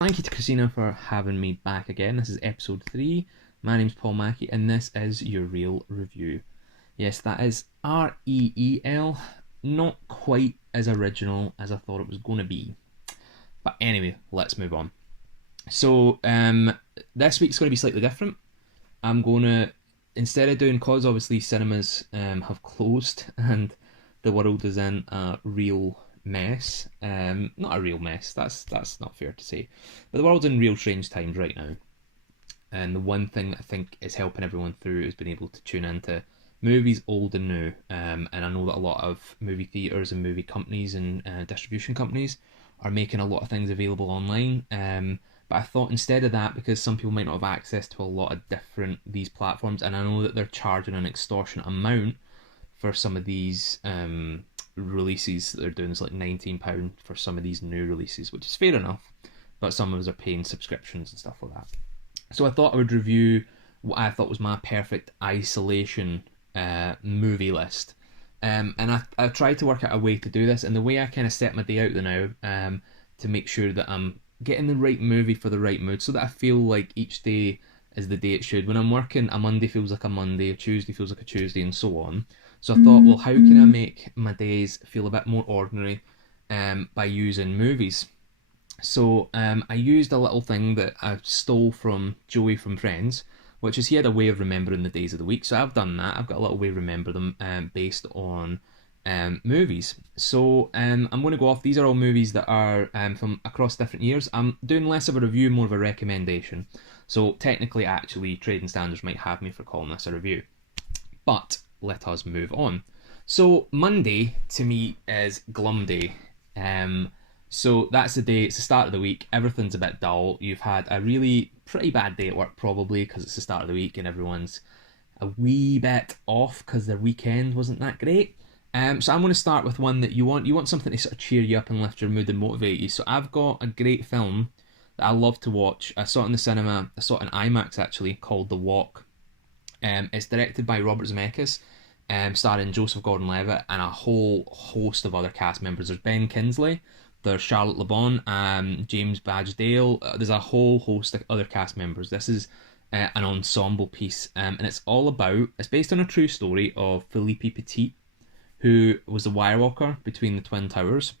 Thank you to Christina for having me back again. This is episode 3. My name's Paul Mackie, and this is your real review. Yes, that is REEL. Not quite as original as I thought it was going to be. But anyway, let's move on. So, this week's going to be slightly different. I'm going to, instead of doing, cause obviously cinemas have closed and the world is in a real mess. Not a real mess. That's not fair to say, but the world's in real strange times right now. And the one thing that I think is helping everyone through is being able to tune into movies old and new. And I know that a lot of movie theaters and movie companies and distribution companies are making a lot of things available online. But I thought instead of that, because some people might not have access to a lot of different these platforms, and I know that they're charging an extortionate amount for some of these releases that they're doing. Is like £19 for some of these new releases, which is fair enough. But some of us are paying subscriptions and stuff like that. So I thought I would review what I thought was my perfect isolation movie list. And I tried to work out a way to do this, and the way I kind of set my day out now to make sure that I'm getting the right movie for the right mood, so that I feel like each day is the day it should. When I'm working, a Monday feels like a Monday, a Tuesday feels like a Tuesday, and so on. So I thought, well, how can I make my days feel a bit more ordinary by using movies? So I used a little thing that I stole from Joey from Friends, which is he had a way of remembering the days of the week. So I've done that. I've got a little way to remember them based on movies. So I'm going to go off. These are all movies that are from across different years. I'm doing less of a review, more of a recommendation. So technically, actually, trading standards might have me for calling this a review. But let us move on. So Monday to me is Glum Day. So that's the day, it's the start of the week, everything's a bit dull. You've had a really pretty bad day at work probably because it's the start of the week and everyone's a wee bit off because their weekend wasn't that great. So I'm going to start with one that you want. You want something to sort of cheer you up and lift your mood and motivate you. So I've got a great film that I love to watch. I saw it in the cinema, I saw it in IMAX actually, called The Walk. It's directed by Robert Zemeckis, starring Joseph Gordon-Levitt and a whole host of other cast members. There's Ben Kingsley, there's Charlotte Le Bon, James Badge Dale. There's a whole host of other cast members. This is an ensemble piece, and it's all about. It's based on a true story of Philippe Petit, who was the wirewalker between the Twin Towers,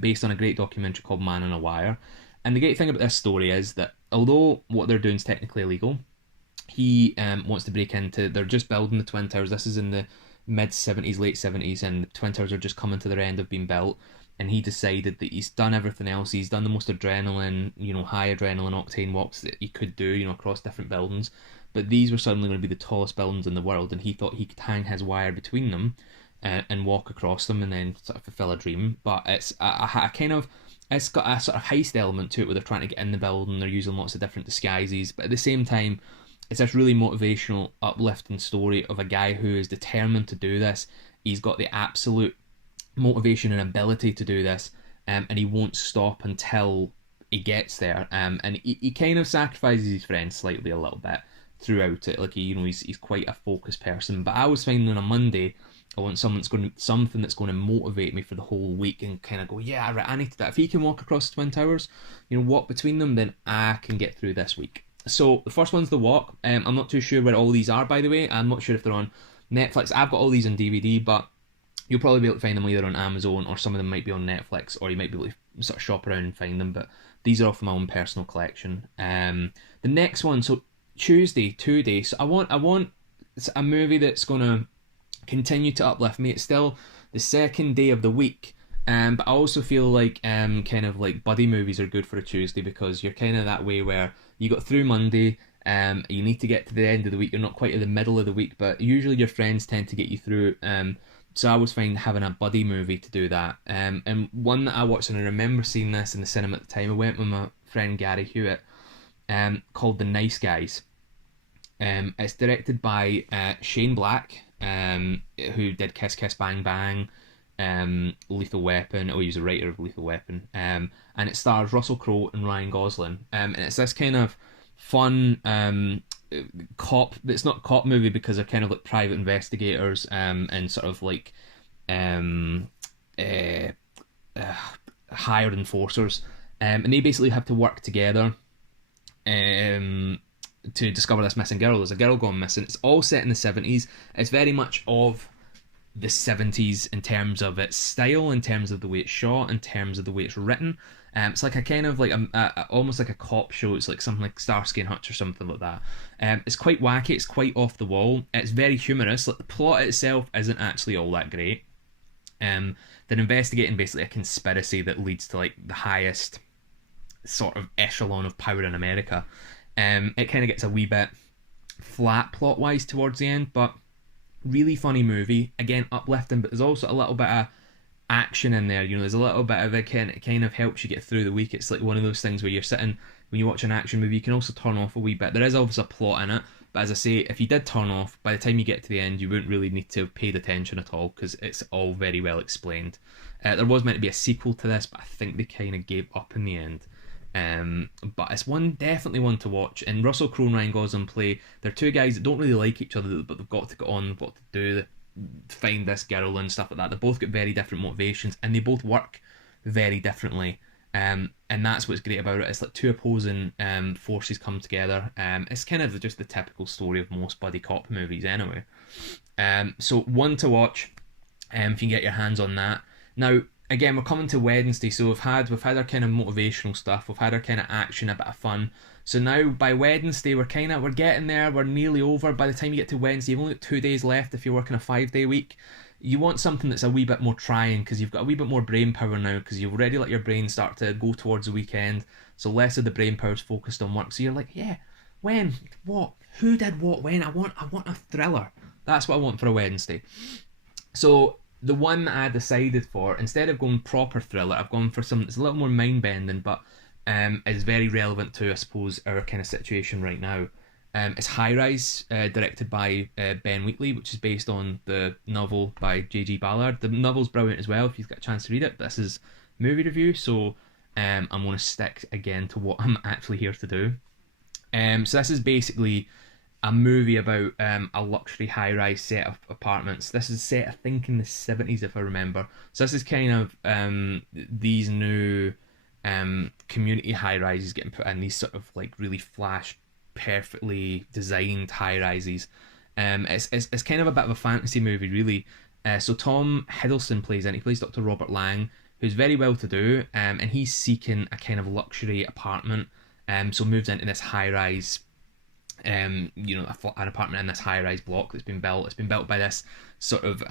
based on a great documentary called Man on a Wire. And the great thing about this story is that although what they're doing is technically illegal, he wants to break into. They're just building the Twin Towers. This is in the mid 70s, late 70s, and the Twin Towers are just coming to their end of being built. And he decided that he's done everything else. He's done the most adrenaline, high adrenaline octane walks that he could do, across different buildings. But these were suddenly going to be the tallest buildings in the world, and he thought he could hang his wire between them and walk across them and then sort of fulfill a dream. But it's a kind of it's got a sort of heist element to it where they're trying to get in the building. They're using lots of different disguises, but at the same time, it's this really motivational, uplifting story of a guy who is determined to do this. He's got the absolute motivation and ability to do this, and he won't stop until he gets there. And he kind of sacrifices his friends slightly a little bit throughout it. Like he's quite a focused person. But I was finding on a Monday, I want something that's going to motivate me for the whole week and kind of go, yeah, right, I need to do that. If he can walk across the Twin Towers, walk between them, then I can get through this week. So the first one's The Walk. I'm not too sure where all these are, by the way. I'm not sure if they're on Netflix. I've got all these on DVD, but you'll probably be able to find them either on Amazon or some of them might be on Netflix, or you might be able to sort of shop around and find them. But these are all from my own personal collection. The next one, so Tuesday, 2 days. So I want a movie that's going to continue to uplift me. It's still the second day of the week. But I also feel like kind of like buddy movies are good for a Tuesday because you're kind of that way where you got through Monday, you need to get to the end of the week. You're not quite at the middle of the week, but usually your friends tend to get you through. So I was fine having a buddy movie to do that. And one that I watched, and I remember seeing this in the cinema at the time, I went with my friend Gary Hewitt, called The Nice Guys. It's directed by Shane Black, who did Kiss Kiss Bang Bang, Lethal Weapon. Oh, he was a writer of Lethal Weapon. And it stars Russell Crowe and Ryan Gosling. And it's this kind of fun cop. It's not a cop movie because they're kind of like private investigators and sort of like uh, hired enforcers. And they basically have to work together to discover this missing girl. There's a girl gone missing. It's all set in the 70s. It's very much of the 70s in terms of its style, in terms of the way it's shot, in terms of the way it's written. It's like a kind of like almost like a cop show. It's like something like Starsky and Hutch or something like that. It's quite wacky. It's quite off the wall. It's very humorous. Like the plot itself isn't actually all that great. They're investigating basically a conspiracy that leads to like the highest sort of echelon of power in America. It kind of gets a wee bit flat plot wise towards the end, but really funny movie. Again, uplifting, but there's also a little bit of action in there. You know, there's a little bit of it kind of helps you get through the week. It's like one of those things where you're sitting, when you watch an action movie, you can also turn off a wee bit. There is obviously a plot in it, but as I say, if you did turn off, by the time you get to the end, you wouldn't really need to have paid attention at all because it's all very well explained. There was meant to be a sequel to this, but I think they kind of gave up in the end. But it's definitely one to watch. And Russell Crowe and Ryan Gosling play. They're two guys that don't really like each other, but they've got to get on, what to do, find this girl and stuff like that. They both got very different motivations, and they both work very differently. And that's what's great about it. It's like two opposing forces come together. It's kind of just the typical story of most buddy cop movies, anyway. So one to watch, if you can get your hands on that. Now, again, we're coming to Wednesday, so we've had our kind of motivational stuff, we've had our kind of action, a bit of fun. So now by Wednesday, we're getting there, we're nearly over. By the time you get to Wednesday, you've only got 2 days left if you're working a 5-day week. You want something that's a wee bit more trying because you've got a wee bit more brain power now because you've already let your brain start to go towards the weekend. So less of the brain power's focused on work. So you're like, yeah, when, what, who did what, when? I want a thriller. That's what I want for a Wednesday. So the one that I decided for, instead of going proper thriller, I've gone for something that's a little more mind-bending, but is very relevant to, I suppose, our kind of situation right now. It's High Rise, directed by Ben Wheatley, which is based on the novel by J.G. Ballard. The novel's brilliant as well, if you've got a chance to read it. This is movie review, so I'm going to stick again to what I'm actually here to do. So this is basically a movie about a luxury high-rise set of apartments. This is set, I think, in the 70s, if I remember. So this is kind of these new community high-rises getting put in, these sort of like really flash, perfectly designed high-rises. It's kind of a bit of a fantasy movie, really. So Tom Hiddleston plays in. He plays Dr. Robert Lang, who's very well-to-do, and he's seeking a kind of luxury apartment. So moves into this high-rise, an apartment in this high-rise block that's been built. It's been built by this sort of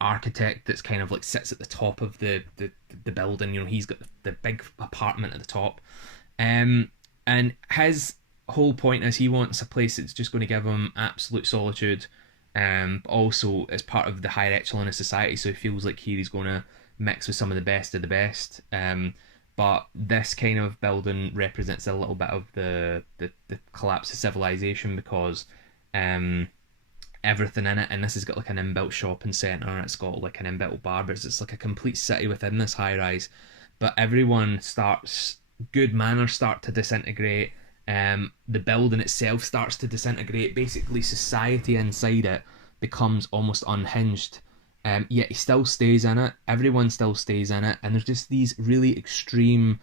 architect that's kind of like sits at the top of the building. You know, he's got the big apartment at the top, and his whole point is he wants a place that's just going to give him absolute solitude, but also as part of the higher echelon of society. So he feels like here he's going to mix with some of the best of the best. But this kind of building represents a little bit of the collapse of civilization because everything in it, and this has got like an inbuilt shopping centre, and it's got like an inbuilt bar, but it's like a complete city within this high rise. But good manners start to disintegrate. The building itself starts to disintegrate. Basically, society inside it becomes almost unhinged. Yet he still stays in it. Everyone still stays in it, and there's just these really extreme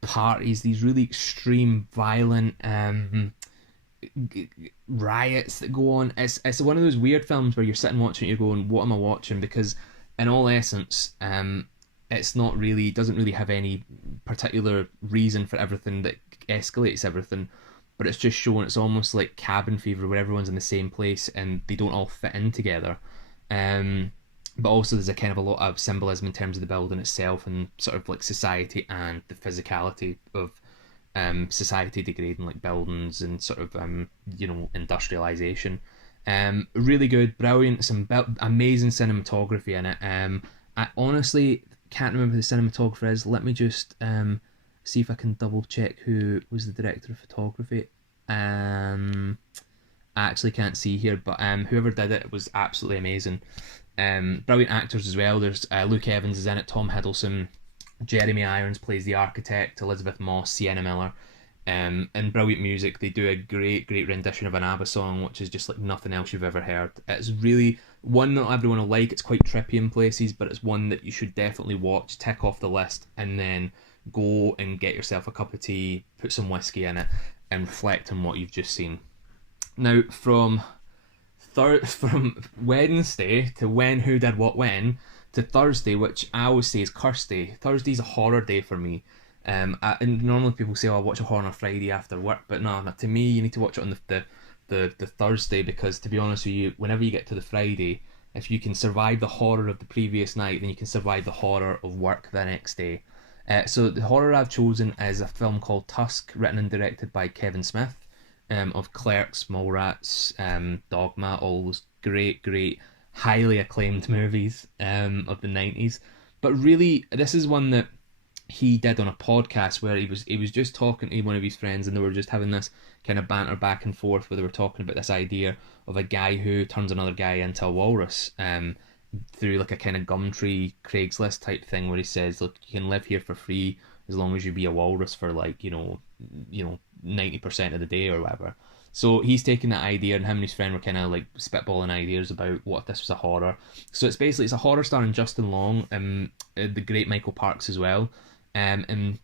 parties, these really extreme violent riots that go on. It's one of those weird films where you're sitting watching it, you're going, "What am I watching?" Because in all essence, it's not really, it doesn't really have any particular reason for everything that escalates everything. But it's just showing, it's almost like cabin fever where everyone's in the same place and they don't all fit in together. But also there's a kind of a lot of symbolism in terms of the building itself and sort of like society and the physicality of society degrading like buildings and sort of industrialization. Really good, brilliant, some amazing cinematography in it. I honestly can't remember who the cinematographer is. Let me just see if I can double check who was the director of photography. I actually can't see here, but whoever did it was absolutely amazing. Brilliant actors as well. There's Luke Evans is in it, Tom Hiddleston, Jeremy Irons plays the architect, Elizabeth Moss, Sienna Miller, and brilliant music. They do a great rendition of an ABBA song, which is just like nothing else you've ever heard. It's really one not everyone will like. It's quite trippy in places, but it's one that you should definitely watch, tick off the list, and then go and get yourself a cup of tea, put some whiskey in it, and reflect on what you've just seen. Now, from Wednesday to when, who did what when, to Thursday, which I always say is curse day. Thursday's a horror day for me. And normally people say, "Oh, I watch a horror on a Friday after work," but no, to me, you need to watch it on the Thursday, because to be honest with you, whenever you get to the Friday, if you can survive the horror of the previous night, then you can survive the horror of work the next day. So the horror I've chosen is a film called Tusk, written and directed by Kevin Smith, of Clerks, Mallrats, Dogma, all those great, highly acclaimed movies of the 90s. But really, this is one that he did on a podcast where he was just talking to one of his friends, and they were just having this kind of banter back and forth where they were talking about this idea of a guy who turns another guy into a walrus, through like a kind of Gumtree Craigslist type thing, where he says, "Look, you can live here for free as long as you be a walrus for like 90% of the day or whatever." So he's taking that idea, and him and his friend were kind of like spitballing ideas about what if this was a horror. So it's a horror starring Justin Long, the great Michael Parks as well. And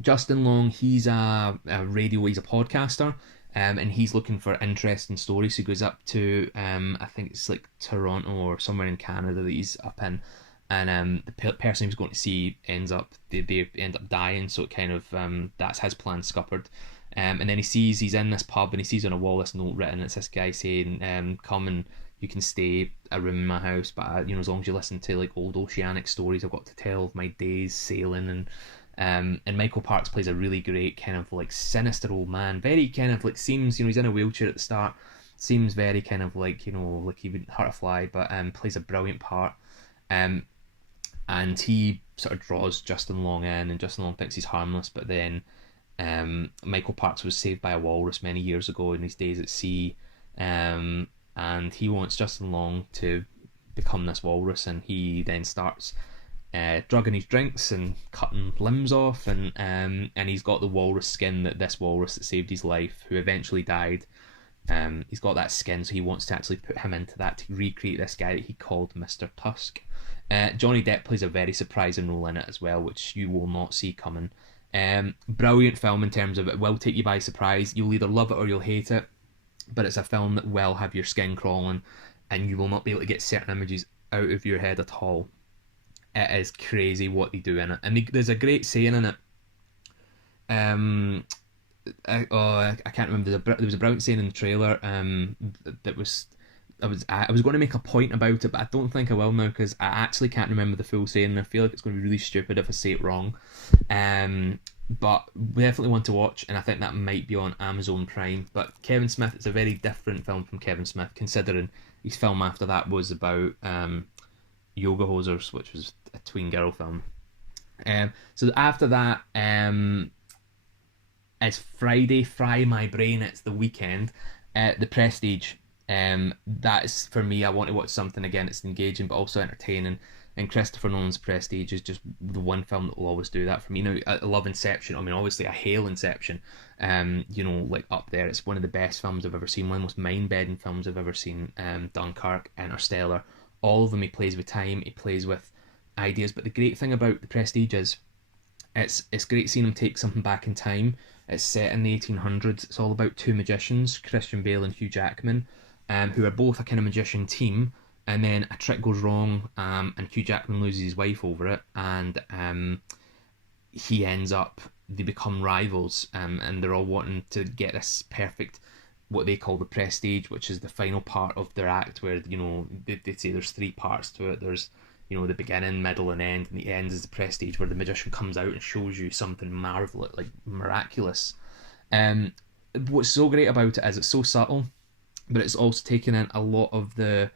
Justin Long, he's he's a podcaster, and he's looking for interesting stories. So he goes up to, I think it's like Toronto or somewhere in Canada that he's up in, and the person he was going to see they end up dying. So it kind of that's his plan scuppered. And then he's in this pub, and he sees on a wall this note written. It's this guy saying, "Come and you can stay a room in my house, but as long as you listen to like old oceanic stories I've got to tell of my days sailing." And Michael Parks plays a really great kind of like sinister old man. Very kind of like seems, he's in a wheelchair at the start. Seems very kind of like, like he wouldn't hurt a fly, but plays a brilliant part. And he sort of draws Justin Long in, and Justin Long thinks he's harmless, but then Michael Parks was saved by a walrus many years ago in his days at sea. And he wants Justin Long to become this walrus, and he then starts drugging his drinks and cutting limbs off, and he's got the walrus skin that this walrus that saved his life, who eventually died, he's got that skin, so he wants to actually put him into that to recreate this guy that he called Mr. Tusk. Johnny Depp plays a very surprising role in it as well, which you will not see coming. Brilliant film in terms of it will take you by surprise. You'll either love it or you'll hate it, but it's a film that will have your skin crawling, and you will not be able to get certain images out of your head at all. It is crazy what they do in it, and there's a great saying in it. I can't remember. There was a brilliant saying in the trailer. That was I was going to make a point about it, but I don't think I will now, because I actually can't remember the full saying, and I feel like it's going to be really stupid if I say it wrong. But we definitely want to watch, and I think that might be on Amazon Prime. But Kevin Smith, it's a very different film from Kevin Smith, considering his film after that was about Yoga Hosers, which was a tween girl film. So after that, it's Friday, fry my brain, it's the weekend. The Prestige. That is, for me, I want to watch something again that's engaging but also entertaining. And Christopher Nolan's Prestige is just the one film that will always do that for me. Now, I love Inception. I mean, obviously, I hail Inception. Like up there. It's one of the best films I've ever seen. One of the most mind-bending films I've ever seen. Dunkirk, Interstellar. All of them, he plays with time. He plays with ideas. But the great thing about The Prestige is it's great seeing him take something back in time. It's set in the 1800s. It's all about two magicians, Christian Bale and Hugh Jackman, who are both a kind of magician team. And then a trick goes wrong, and Hugh Jackman loses his wife over it, and they become rivals, and they're all wanting to get this perfect, what they call the prestige, which is the final part of their act, where they say there's three parts to it. There's the beginning, middle, and end, and the end is the prestige, where the magician comes out and shows you something marvelous, like miraculous. What's so great about it is it's so subtle, but it's also taken in a lot of the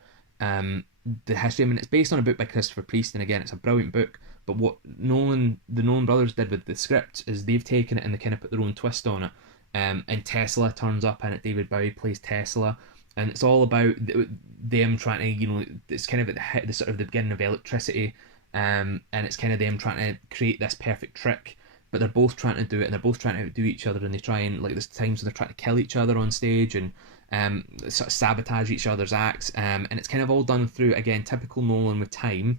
history. I mean, it's based on a book by Christopher Priest, and again, it's a brilliant book. But what the Nolan brothers did with the script is they've taken it and they kind of put their own twist on it. And Tesla turns up in it. David Bowie plays Tesla, and it's all about them trying to, it's kind of at the sort of the beginning of electricity, and it's kind of them trying to create this perfect trick. But they're both trying to do it, and they're both trying to outdo each other, and they try and, like, there's times where they're trying to kill each other on stage and sort of sabotage each other's acts, and it's kind of all done through, again, typical Nolan with time.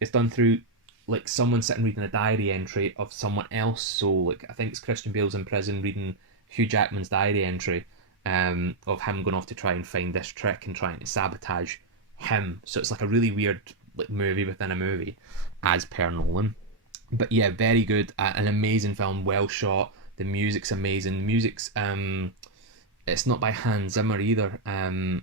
It's done through like someone sitting reading a diary entry of someone else. So like I think it's Christian Bale's in prison reading Hugh Jackman's diary entry, of him going off to try and find this trick and trying to sabotage him. So it's like a really weird like movie within a movie, as per Nolan. But yeah, very good. An amazing film, well shot. The music's amazing. Music's it's not by Hans Zimmer either. The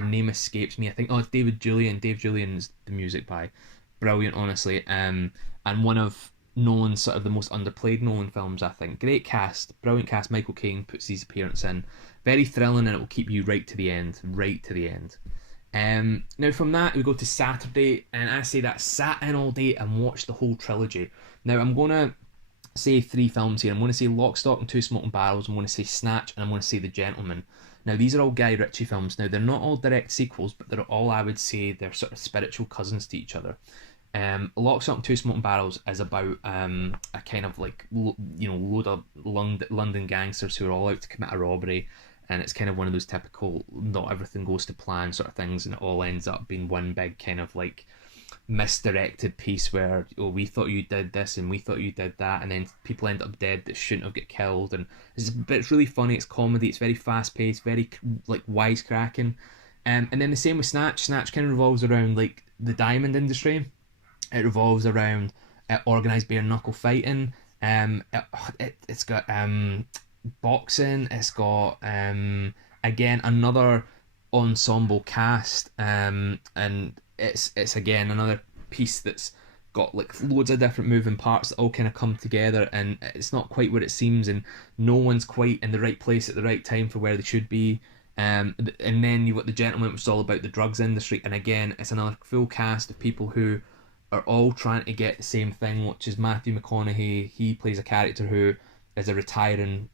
name escapes me. I think it's David Julian. Dave Julian's the music by. Brilliant, honestly. And one of Nolan's sort of the most underplayed Nolan films, I think. Great cast, brilliant cast. Michael Caine puts his appearance in. Very thrilling, and it will keep you right to the end. Right to the end. Now from that we go to Saturday, and I say that sat in all day and watched the whole trilogy. Now I'm gonna say three films here. I'm going to say Lock, Stock and Two Smoking Barrels. I'm going to say Snatch, and I'm going to say The Gentleman. Now these are all Guy Ritchie films. Now they're not all direct sequels, but they're all, I would say, they're sort of spiritual cousins to each other. Lock, Stock and Two Smoking Barrels is about a kind of like load of London gangsters who are all out to commit a robbery, and it's kind of one of those typical not everything goes to plan sort of things, and it all ends up being one big kind of like misdirected piece where, oh, we thought you did this and we thought you did that, and then people end up dead that shouldn't have got killed. And but it's really funny, it's comedy, it's very fast paced, very like wisecracking. And then the same with Snatch. Snatch kind of revolves around like the diamond industry. It revolves around organised bare knuckle fighting. It's got boxing. It's got again another ensemble cast, and it's again another piece that's got like loads of different moving parts that all kind of come together, and it's not quite what it seems, and no one's quite in the right place at the right time for where they should be. And then you've got The Gentleman, which is all about the drugs industry, and again it's another full cast of people who are all trying to get the same thing, which is Matthew McConaughey. He plays a character who is a retiring,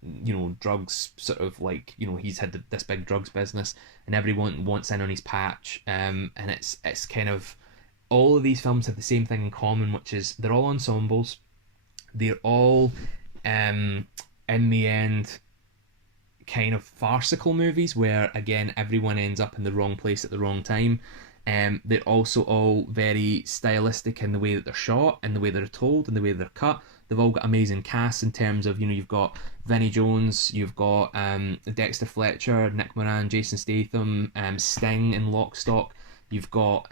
drugs sort of like, he's had this big drugs business, and everyone wants in on his patch. And it's kind of, all of these films have the same thing in common, which is they're all ensembles. They're all, in the end, kind of farcical movies where, again, everyone ends up in the wrong place at the wrong time. They're also all very stylistic in the way that they're shot, and the way they're told, and the way they're cut. They've all got amazing casts in terms of, you've got Vinnie Jones, you've got Dexter Fletcher, Nick Moran, Jason Statham, Sting in Lock, Stock. You've got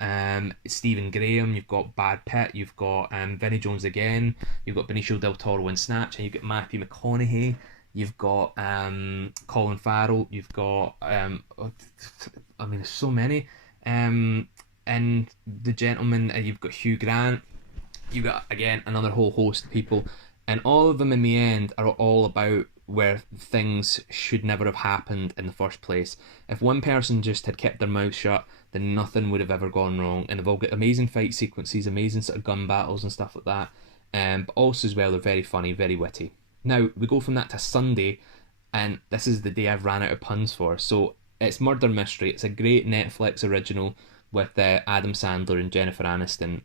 Stephen Graham, you've got Brad Pitt, you've got Vinnie Jones again, you've got Benicio del Toro in Snatch, and you've got Matthew McConaughey, you've got Colin Farrell, you've got, there's so many. And The Gentleman, you've got Hugh Grant, you've got, again, another whole host of people, and all of them in the end are all about where things should never have happened in the first place. If one person just had kept their mouth shut, then nothing would have ever gone wrong. And they've all got amazing fight sequences, amazing sort of gun battles and stuff like that. But also as well, they're very funny, very witty. Now, we go from that to Sunday, and this is the day I've ran out of puns for. So it's Murder Mystery. It's a great Netflix original with Adam Sandler and Jennifer Aniston.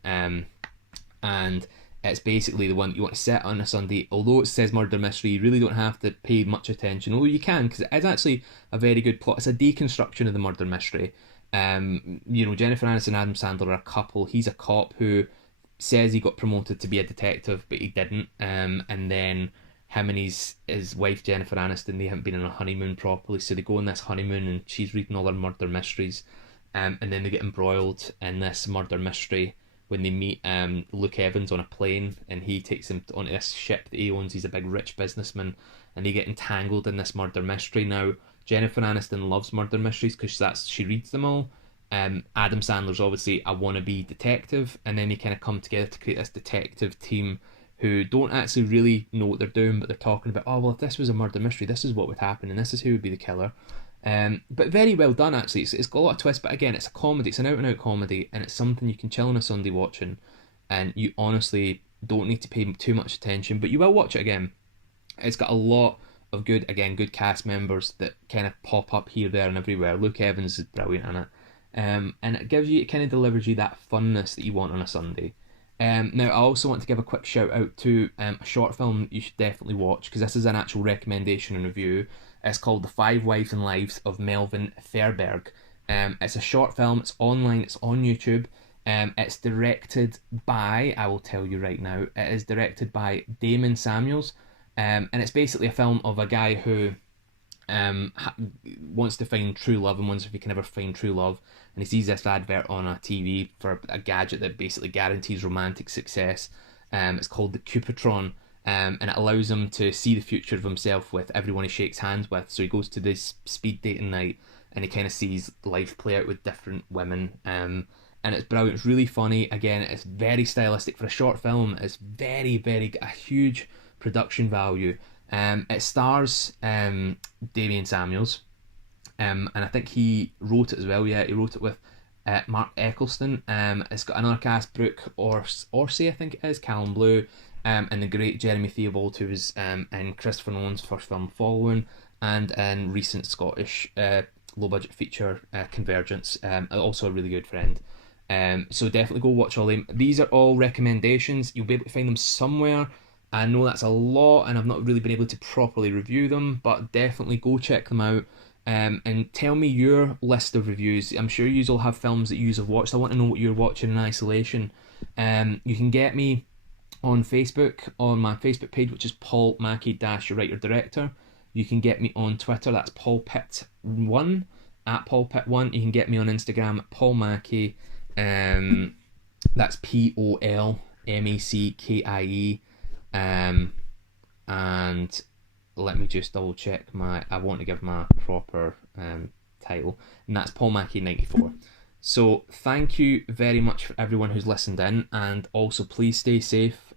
And it's basically the one that you want to set on a Sunday. Although it says Murder Mystery, you really don't have to pay much attention. Although you can, because it is actually a very good plot. It's a deconstruction of the murder mystery. Jennifer Aniston and Adam Sandler are a couple. He's a cop who says he got promoted to be a detective, but he didn't. And then him and his wife, Jennifer Aniston, they haven't been on a honeymoon properly. So they go on this honeymoon, and she's reading all her murder mysteries. And then they get embroiled in this murder mystery when they meet Luke Evans on a plane, and he takes him onto this ship that he owns. He's a big rich businessman, and they get entangled in this murder mystery. Now, Jennifer Aniston loves murder mysteries because she reads them all. Adam Sandler's obviously a wannabe detective, and then they kind of come together to create this detective team who don't actually really know what they're doing, but they're talking about, oh, well, if this was a murder mystery, this is what would happen, and this is who would be the killer. But very well done, actually. It's got a lot of twists, but again, it's a comedy. It's an out-and-out comedy, and it's something you can chill on a Sunday watching, and you honestly don't need to pay too much attention, but you will watch it again. It's got a lot of good cast members that kind of pop up here, there, and everywhere. Luke Evans is brilliant in it. And it kind of delivers you that funness that you want on a Sunday. Now, I also want to give a quick shout out to a short film you should definitely watch, because this is an actual recommendation and review. It's called The Five Wives and Lives of Melvin Fairberg. It's a short film, it's online, it's on YouTube. It's directed by, I will tell you right now, it is directed by Damon Samuels, and it's basically a film of a guy who wants to find true love and wonders if he can ever find true love. And he sees this advert on a TV for a gadget that basically guarantees romantic success. It's called the Cupidron, and it allows him to see the future of himself with everyone he shakes hands with. So he goes to this speed dating night and he kind of sees life play out with different women. And it's brilliant. It's really funny. Again, it's very stylistic for a short film. It's very a huge production value. It stars Damien Samuels, and I think he wrote it as well. Yeah, he wrote it with Mark Eccleston. It's got another cast: Brooke Orsay, I think it is, Callum Blue, and the great Jeremy Theobald, who was in Christopher Nolan's first film Following, and in recent Scottish low budget feature Convergence. Also a really good friend. So definitely go watch all them. These are all recommendations. You'll be able to find them somewhere. I know that's a lot, and I've not really been able to properly review them, but definitely go check them out. And tell me your list of reviews. I'm sure you will have films that you have watched. I want to know what you're watching in isolation. You can get me on Facebook, on my Facebook page, which is Paul Mackie Writer Director. You can get me on Twitter, that's Paul Pitt1, at Paul Pitt1. You can get me on Instagram, Paul Mackie. That's POLMACKIE. And let me just double check I want to give my proper title, and that's Paul Mackie 94. So thank you very much for everyone who's listened in, and also please stay safe.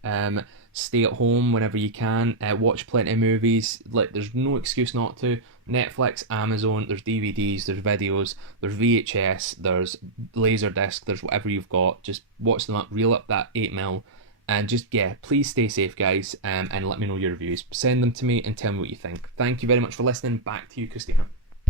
Stay at home whenever you can. Watch plenty of movies. Like, there's no excuse not to. Netflix, Amazon, there's DVDs, there's videos, there's VHS, there's Laserdisc, there's whatever you've got. Just watch them up, reel up that 8mm, and just, yeah, please stay safe, guys, and let me know your reviews. Send them to me and tell me what you think. Thank you very much for listening. Back to you, Christina.